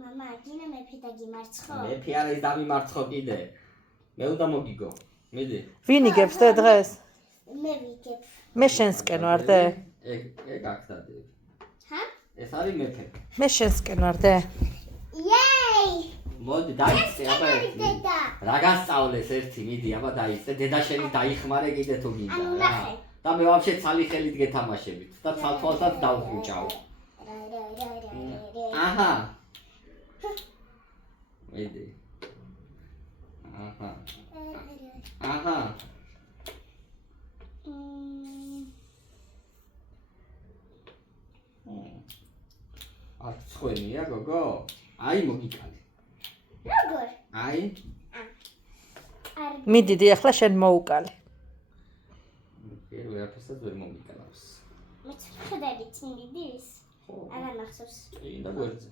მამა, გინდა მეფე დაგიმარცხო? მეფე არ ის დამიმარცხო კიდე. მე უნდა მოგიგო. მიდი. ვინ იგებს და დღეს? მე ვიგებ. მე შენსკენ ვარ და. ეგ აქ დადი. ჰა? ეს არის მეფე. მე შენსკენ ვარ და. იეი! მოდი დაიწე აბა ერთი. დედა. რა გასწავლეს ერთი მიდი აბა დაიწე. დედა შენი დაიხმარე კიდე თუ გინდა ანუ რა. ნახე. და მე ვაფშე ცალი ხელით გეთამაშებით და ცალ-ცალთან დავხუჭავ. აჰა. მიდი. აჰა. აჰა. აქ ცხენია გოგო? აი მოგიკალე. როგორ? აი. მიდიდი ახლა შენ მოუკალე. პირველ აფასად ვერ მომიკალავს. მე ხედავით მიდის? ხო. აღარ მახსოვს. კი და გვერდზე.